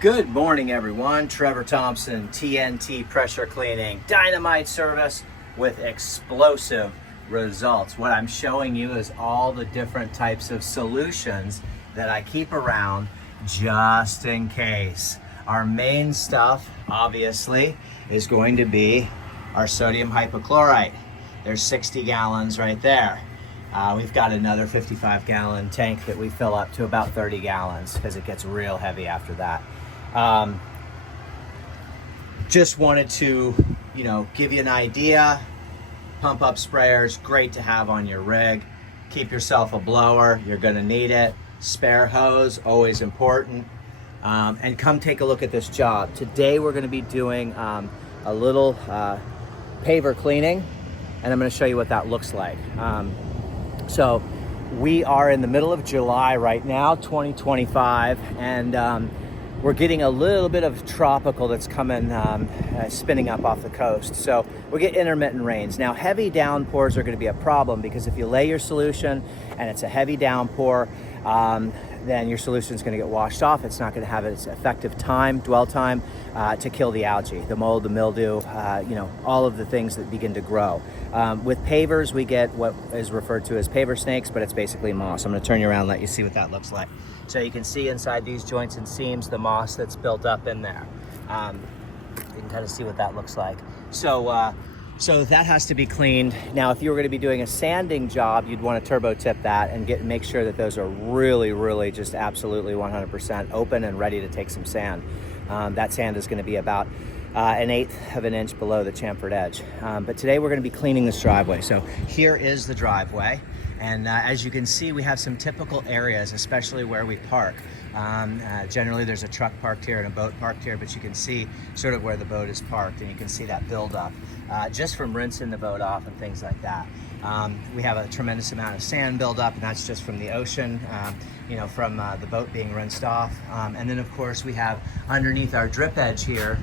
Good morning, everyone. Trevor Thompson, TNT Pressure Cleaning, dynamite service with explosive results. What I'm showing you is all the different types of solutions that I keep around just in case. Our main stuff, obviously, is going to be our sodium hypochlorite. There's 60 gallons right there. We've got another 55-gallon tank that we fill up to about 30 gallons because it gets real heavy after that. Just wanted to, give you an idea. Pump up sprayers, great to have on your rig. Keep yourself a blower, you're gonna need it. Spare hose, always important. And come take a look at this job. Today we're gonna be doing a little paver cleaning, and I'm gonna show you what that looks like. So we are in the middle of July right now, 2025, and we're getting a little bit of tropical that's coming, spinning up off the coast. So we get intermittent rains. Now, heavy downpours are gonna be a problem because if you lay your solution and it's a heavy downpour, then your solution is gonna get washed off. It's not gonna have its effective time, dwell time, to kill the algae, the mold, the mildew, all of the things that begin to grow. With pavers, we get what is referred to as paver snakes, but it's basically moss. I'm gonna turn you around and let you see what that looks like. So you can see inside these joints and seams, the moss that's built up in there. You can kind of see what that looks like. So that has to be cleaned. Now, if you were gonna be doing a sanding job, you'd wanna turbo tip that and make sure that those are really, really just absolutely 100% open and ready to take some sand. That sand is gonna be about 1/8 of an inch below the chamfered edge. But today we're gonna be cleaning this driveway. So here is the driveway. And as you can see, we have some typical areas, especially where we park. Generally, there's a truck parked here and a boat parked here, but you can see sort of where the boat is parked, and you can see that buildup just from rinsing the boat off and things like that. We have a tremendous amount of sand buildup, and that's just from the ocean, from the boat being rinsed off. And then, of course, we have underneath our drip edge here,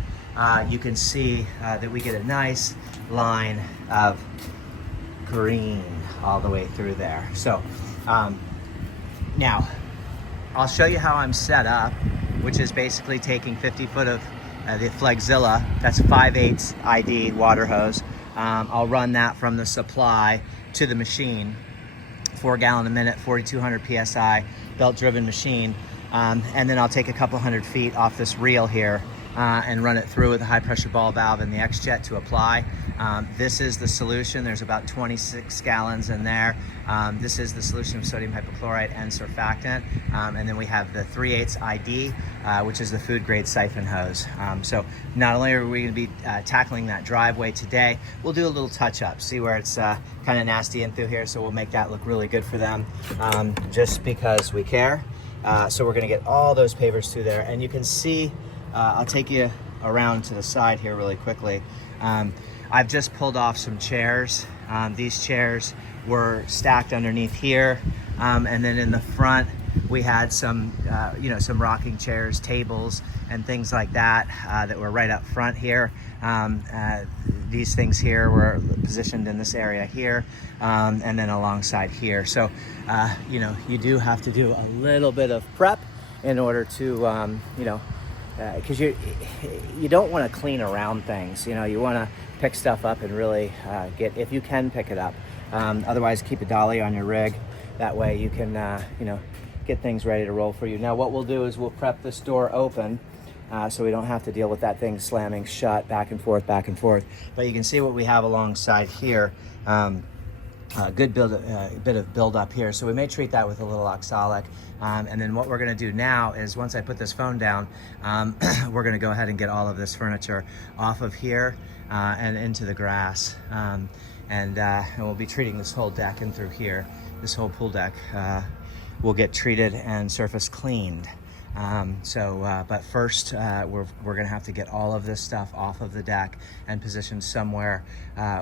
you can see that we get a nice line of green all the way through there. So now I'll show you how I'm set up, which is basically taking 50 foot of the Flexzilla, that's 5/8 ID water hose. I'll run that from the supply to the machine, 4 gallon a minute, 4,200 PSI, belt driven machine. And then I'll take a couple hundred feet off this reel here and run it through with a high pressure ball valve and the X-Jet to apply. This is the solution. There's about 26 gallons in there. This is the solution of sodium hypochlorite and surfactant. And then we have the 3/8 ID, which is the food grade siphon hose. So not only are we gonna be tackling that driveway today, we'll do a little touch up, see where it's kind of nasty in through here. So we'll make that look really good for them, just because we care. So we're gonna get all those pavers through there, and you can see, I'll take you around to the side here really quickly. I've just pulled off some chairs. These chairs were stacked underneath here, and then in the front we had some rocking chairs, tables, and things like that that were right up front here. These things here were positioned in this area here, and then alongside here. So, you do have to do a little bit of prep in order to, because you don't want to clean around things. You want to pick stuff up and really if you can pick it up. Otherwise, keep a dolly on your rig. That way you can, get things ready to roll for you. Now, what we'll do is we'll prep this door open so we don't have to deal with that thing slamming shut back and forth, back and forth. But you can see what we have alongside here. A good bit of build up here. So we may treat that with a little oxalic. And then what we're gonna do now is once I put this phone down, we're gonna go ahead and get all of this furniture off of here and into the grass. And we'll be treating this whole deck in through here. This whole pool deck will get treated and surface cleaned. But first, we're gonna have to get all of this stuff off of the deck and positioned somewhere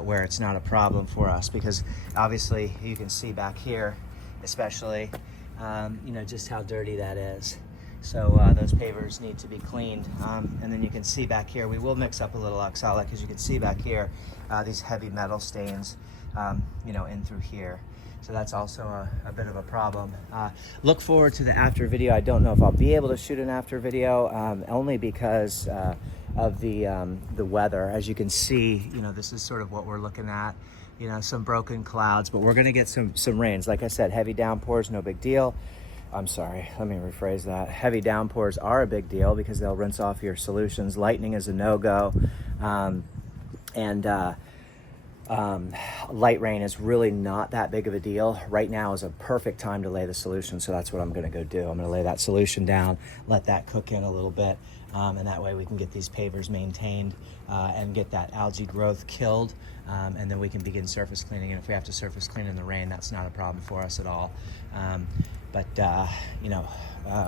where it's not a problem for us, because obviously you can see back here, especially, just how dirty that is. So those pavers need to be cleaned. And then you can see back here, we will mix up a little oxalic, as you can see back here, these heavy metal stains, in through here. So that's also a bit of a problem. Look forward to the after video. I don't know if I'll be able to shoot an after video, only because of the weather. As you can see, you know, this is sort of what we're looking at. You know, some broken clouds, but we're gonna get some rains. Like I said, heavy downpours, no big deal. I'm sorry, let me rephrase that. Heavy downpours are a big deal because they'll rinse off your solutions. Lightning is a no-go. Light rain is really not that big of a deal. Right now is a perfect time to lay the solution, so that's what I'm gonna go do. I'm gonna lay that solution down, let that cook in a little bit, and that way we can get these pavers maintained and get that algae growth killed, and then we can begin surface cleaning. And if we have to surface clean in the rain, that's not a problem for us at all. You know,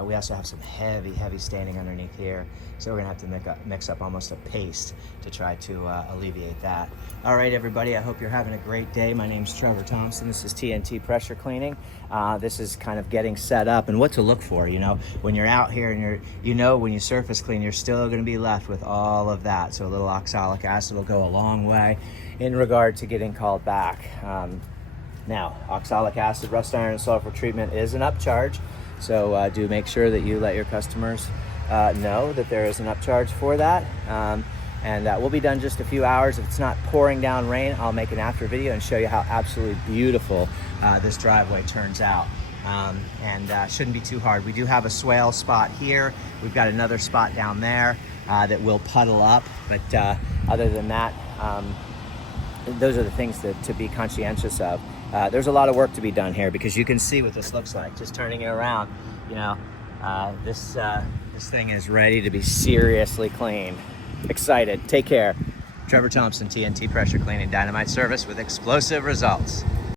we also have some heavy staining underneath here, so we're gonna have to mix up almost a paste to try to alleviate that. All right, everybody, I hope you're having a great day. My name's Trevor Thompson. This is TNT Pressure Cleaning. This is kind of getting set up and what to look for. You know, when you're out here and when you surface clean, you're still gonna be left with all of that. So a little oxalic acid will go a long way in regard to getting called back. Now, oxalic acid, rust iron, and sulfur treatment is an upcharge. So do make sure that you let your customers know that there is an upcharge for that. And that will be done just a few hours. If it's not pouring down rain, I'll make an after video and show you how absolutely beautiful this driveway turns out. Shouldn't be too hard. We do have a swale spot here. We've got another spot down there that will puddle up. But other than that, those are the things to be conscientious of. There's a lot of work to be done here because you can see what this looks like. Just turning it around, you know, this thing is ready to be seriously cleaned. Excited. Take care. Trevor Thompson, TNT Pressure Cleaning, Dynamite Service with explosive results.